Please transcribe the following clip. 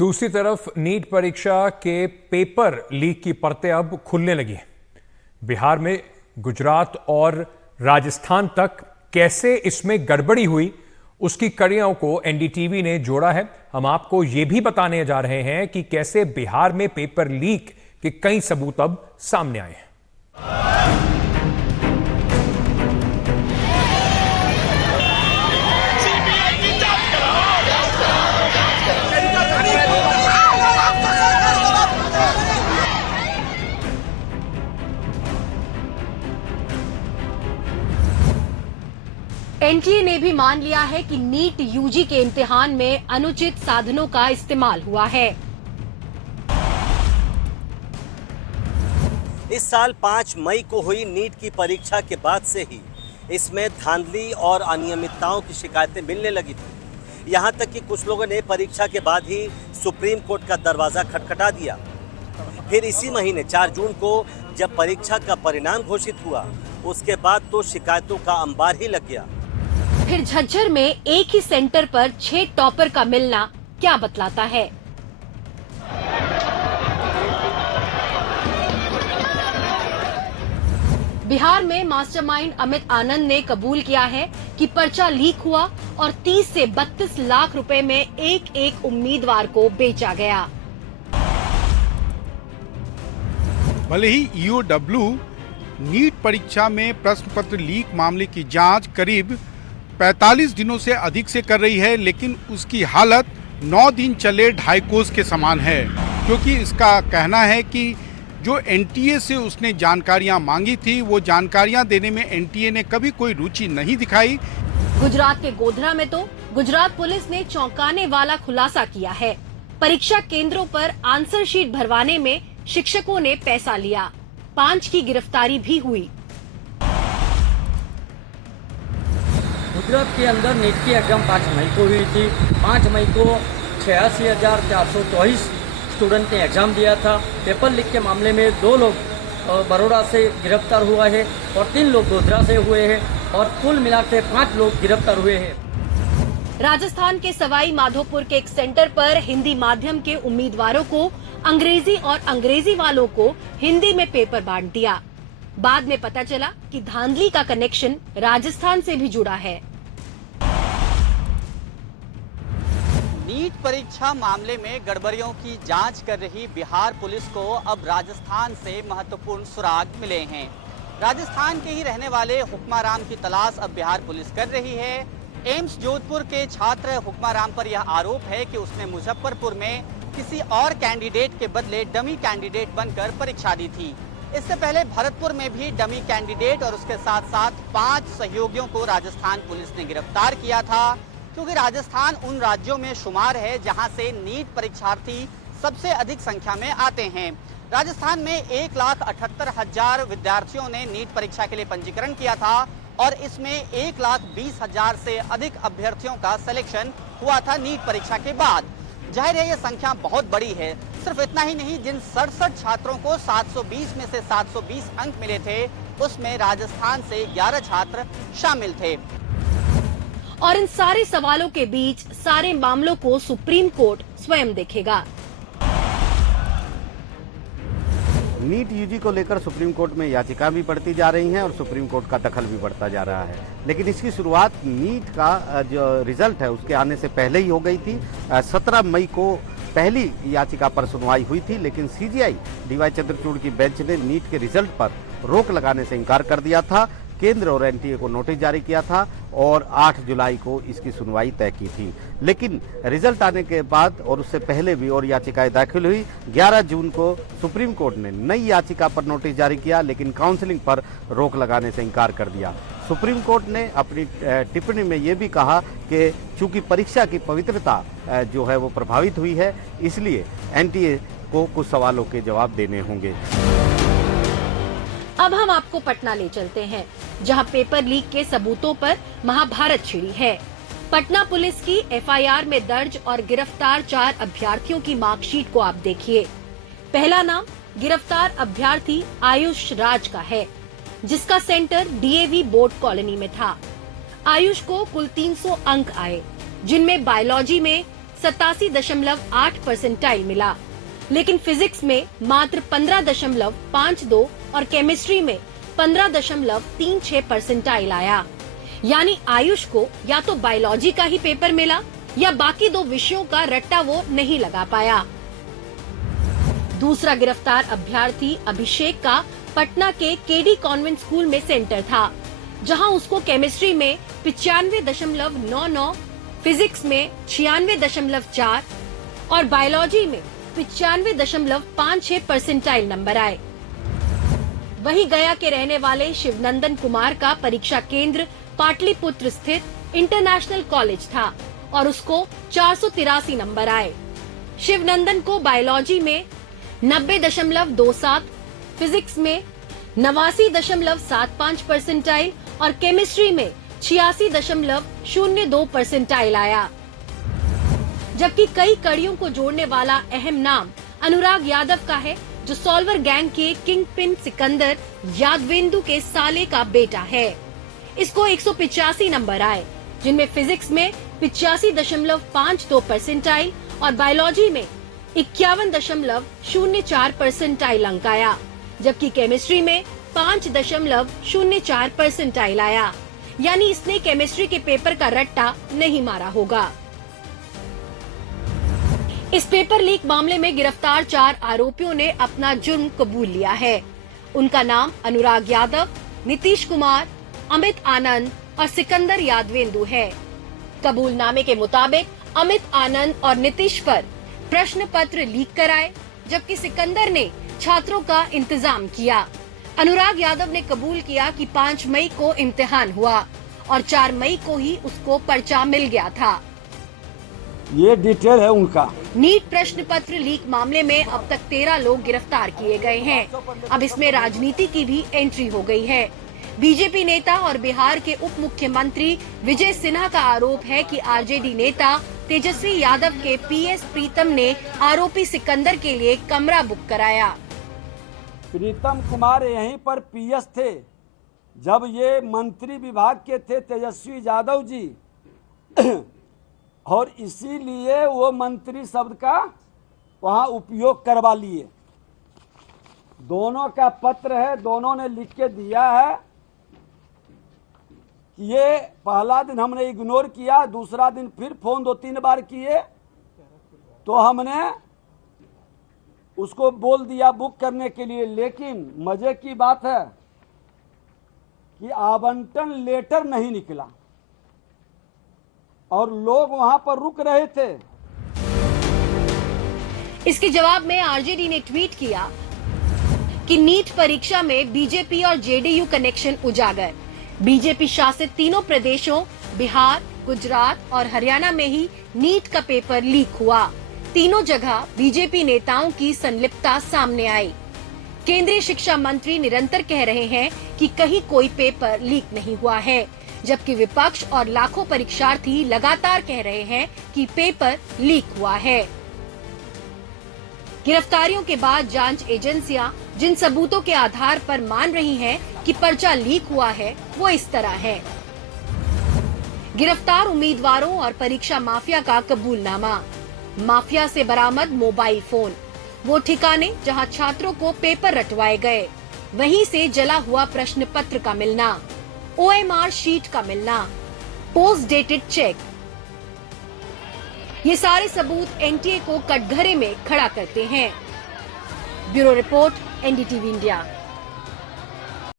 दूसरी तरफ नीट परीक्षा के पेपर लीक की परतें अब खुलने लगी हैं। बिहार में गुजरात और राजस्थान तक कैसे इसमें गड़बड़ी हुई, उसकी कड़ियों को एनडीटीवी ने जोड़ा है। हम आपको यह भी बताने जा रहे हैं कि कैसे बिहार में पेपर लीक के कई सबूत अब सामने आए हैं। एनटीए ने भी मान लिया है कि नीट यूजी के इम्तिहान में अनुचित साधनों का इस्तेमाल हुआ है। इस साल 5 मई को हुई नीट की परीक्षा के बाद से ही इसमें धांधली और अनियमितताओं की शिकायतें मिलने लगी थी। यहां तक कि कुछ लोगों ने परीक्षा के बाद ही सुप्रीम कोर्ट का दरवाजा खटखटा दिया। फिर इसी महीने 4 जून को जब परीक्षा का परिणाम घोषित हुआ, उसके बाद तो शिकायतों का अंबार ही लग गया। फिर झज्जर में एक ही सेंटर पर 6 टॉपर का मिलना क्या बतलाता है? बिहार में मास्टरमाइंड अमित आनंद ने कबूल किया है कि पर्चा लीक हुआ और 30 से 32 लाख रुपए में एक उम्मीदवार को बेचा गया। भले ही ईओडब्ल्यू नीट परीक्षा में प्रश्न पत्र लीक मामले की जांच करीब 45 दिनों से अधिक से कर रही है, लेकिन उसकी हालत 9 दिन चले ढाई कोस के समान है, क्योंकि इसका कहना है कि जो एनटीए से उसने जानकारियां मांगी थी, वो जानकारियां देने में एनटीए ने कभी कोई रुचि नहीं दिखाई। गुजरात के गोधरा में तो गुजरात पुलिस ने चौंकाने वाला खुलासा किया है। परीक्षा केंद्रों पर आंसर शीट भरवाने में शिक्षकों ने पैसा लिया। 5 की गिरफ्तारी भी हुई। गुजरात के अंदर नीट की एग्जाम 5 मई को हुई थी। 5 मई को 86,424 स्टूडेंट ने एग्जाम दिया था। पेपर लीक के मामले में 2 लोग बड़ौदा से गिरफ्तार हुआ है और 3 लोग गोधरा से हुए हैं और कुल मिलाकर 5 लोग गिरफ्तार हुए हैं। राजस्थान के सवाई माधोपुर के एक सेंटर पर हिंदी माध्यम के उम्मीदवारों को अंग्रेजी और अंग्रेजी वालों को हिंदी में पेपर बांट दिया। बाद में पता चला कि धांधली का कनेक्शन राजस्थान से भी जुड़ा है। नीट परीक्षा मामले में गड़बड़ियों की जांच कर रही बिहार पुलिस को अब राजस्थान से महत्वपूर्ण सुराग मिले हैं। राजस्थान के ही रहने वाले हुक्माराम की तलाश अब बिहार पुलिस कर रही है। एम्स जोधपुर के छात्र हुक्माराम पर यह आरोप है कि उसने मुजफ्फरपुर में किसी और कैंडिडेट के बदले डमी कैंडिडेट बनकर परीक्षा दी थी। इससे पहले भरतपुर में भी डमी कैंडिडेट और उसके साथ साथ 5 सहयोगियों को राजस्थान पुलिस ने गिरफ्तार किया था, क्योंकि राजस्थान उन राज्यों में शुमार है जहां से नीट परीक्षार्थी सबसे अधिक संख्या में आते हैं। राजस्थान में 1,78,000 विद्यार्थियों ने नीट परीक्षा के लिए पंजीकरण किया था और इसमें 1,20,000 से अधिक अभ्यर्थियों का सिलेक्शन हुआ था नीट परीक्षा के बाद। जाहिर है ये संख्या बहुत बड़ी है। सिर्फ इतना ही नहीं, जिन 67 छात्रों को 720 में से 720 अंक मिले थे, उसमें राजस्थान से 11 छात्र शामिल थे। और इन सारे सवालों के बीच सारे मामलों को सुप्रीम कोर्ट स्वयं देखेगा। नीट यूजी को लेकर सुप्रीम कोर्ट में याचिका भी बढ़ती जा रही हैं और सुप्रीम कोर्ट का दखल भी बढ़ता जा रहा है, लेकिन इसकी शुरुआत नीट का जो रिजल्ट है उसके आने से पहले ही हो गई थी। 17 मई को पहली याचिका पर सुनवाई हुई थी, लेकिन सीजीआई डीवाई चंद्रचूड़ की बेंच ने नीट के रिजल्ट पर रोक लगाने से इनकार कर दिया था। केंद्र और एनटीए को नोटिस जारी किया था और 8 जुलाई को इसकी सुनवाई तय की थी, लेकिन रिजल्ट आने के बाद और उससे पहले भी और याचिकाएं दाखिल हुई। 11 जून को सुप्रीम कोर्ट ने नई याचिका पर नोटिस जारी किया, लेकिन काउंसलिंग पर रोक लगाने से इनकार कर दिया। सुप्रीम कोर्ट ने अपनी टिप्पणी में ये भी कहा कि चूंकि परीक्षा की पवित्रता जो है वो प्रभावित हुई है, इसलिए एनटीए को कुछ सवालों के जवाब देने होंगे। अब हम आपको पटना ले चलते हैं, जहां पेपर लीक के सबूतों पर महाभारत छिड़ी है। पटना पुलिस की एफआईआर में दर्ज और गिरफ्तार 4 अभ्यर्थियों की मार्कशीट को आप देखिए। पहला नाम गिरफ्तार अभ्यर्थी आयुष राज का है, जिसका सेंटर डीएवी बोर्ड कॉलोनी में था। आयुष को कुल 300 अंक आए, जिनमें बायोलॉजी में 87.8% मिला, लेकिन फिजिक्स में मात्र 15.52 और केमिस्ट्री में 15.36% आया। यानी आयुष को या तो बायोलॉजी का ही पेपर मिला या बाकी दो विषयों का रट्टा वो नहीं लगा पाया। दूसरा गिरफ्तार अभ्यर्थी अभिषेक का पटना के केडी कॉन्वेंट स्कूल में सेंटर था, जहां उसको केमिस्ट्री में 95.99, फिजिक्स में 96.4 और बायोलॉजी में 95.56% नंबर आए। वहीं गया के रहने वाले शिवनंदन कुमार का परीक्षा केंद्र पाटलिपुत्र स्थित इंटरनेशनल कॉलेज था और उसको 483 नंबर आए। शिवनंदन को बायोलॉजी में 90.27, फिजिक्स में 89.75% और केमिस्ट्री में 86.02% आया। जबकि कई कड़ियों को जोड़ने वाला अहम नाम अनुराग यादव का है, जो सॉल्वर गैंग के किंग पिन सिकंदर यादवेंदु के साले का बेटा है। इसको 185 नंबर आए, जिनमें फिजिक्स में 85.52% और बायोलॉजी में 51.04% अंक आया, जबकि केमिस्ट्री में 5.04% आया। यानी इसने केमिस्ट्री के पेपर का रट्टा नहीं मारा होगा। इस पेपर लीक मामले में गिरफ्तार 4 आरोपियों ने अपना जुर्म कबूल लिया है। उनका नाम अनुराग यादव, नीतीश कुमार, अमित आनंद और सिकंदर यादवेंदु है। कबूलनामे के मुताबिक अमित आनंद और नीतीश पर प्रश्न पत्र लीक कराए, जबकि सिकंदर ने छात्रों का इंतजाम किया। अनुराग यादव ने कबूल किया कि 5 मई को इम्तिहान हुआ और 4 मई को ही उसको पर्चा मिल गया था। ये डिटेल है उनका। नीट प्रश्न पत्र लीक मामले में अब तक 13 लोग गिरफ्तार किए गए हैं। अब इसमें राजनीति की भी एंट्री हो गई है। बीजेपी नेता और बिहार के उप मुख्यमंत्री विजय सिन्हा का आरोप है कि आरजेडी नेता तेजस्वी यादव के पीएस प्रीतम ने आरोपी सिकंदर के लिए कमरा बुक कराया। प्रीतम कुमार यहीं पर पीएस थे जब ये मंत्री विभाग के थे तेजस्वी यादव जी और इसीलिए वो मंत्री शब्द का वहां उपयोग करवा लिए। दोनों का पत्र है, दोनों ने लिख के दिया है कि ये पहला दिन हमने इग्नोर किया, दूसरा दिन फिर फोन 2-3 बार किए तो हमने उसको बोल दिया बुक करने के लिए। लेकिन मजे की बात है कि आवंटन लेटर नहीं निकला और लोग वहां पर रुक रहे थे। इसके जवाब में आरजेडी ने ट्वीट किया कि नीट परीक्षा में बीजेपी और जेडीयू कनेक्शन उजागर। बीजेपी शासित तीनों प्रदेशों बिहार, गुजरात और हरियाणा में ही नीट का पेपर लीक हुआ। तीनों जगह बीजेपी नेताओं की संलिप्तता सामने आई। केंद्रीय शिक्षा मंत्री निरंतर कह रहे हैं कि कहीं कोई पेपर लीक नहीं हुआ है, जबकि विपक्ष और लाखों परीक्षार्थी लगातार कह रहे हैं कि पेपर लीक हुआ है। गिरफ्तारियों के बाद जांच एजेंसियां जिन सबूतों के आधार पर मान रही हैं कि पर्चा लीक हुआ है, वो इस तरह है। गिरफ्तार उम्मीदवारों और परीक्षा माफिया का कबूलनामा, माफिया से बरामद मोबाइल फोन, वो ठिकाने जहां छात्रों को पेपर रटवाए गए, वहीं से जला हुआ प्रश्न पत्र का मिलना, OMR शीट का मिलना, पोस्ट डेटेड चेक, ये सारे सबूत एनटीए को कटघरे में खड़ा करते हैं। Bureau report, NDTV India.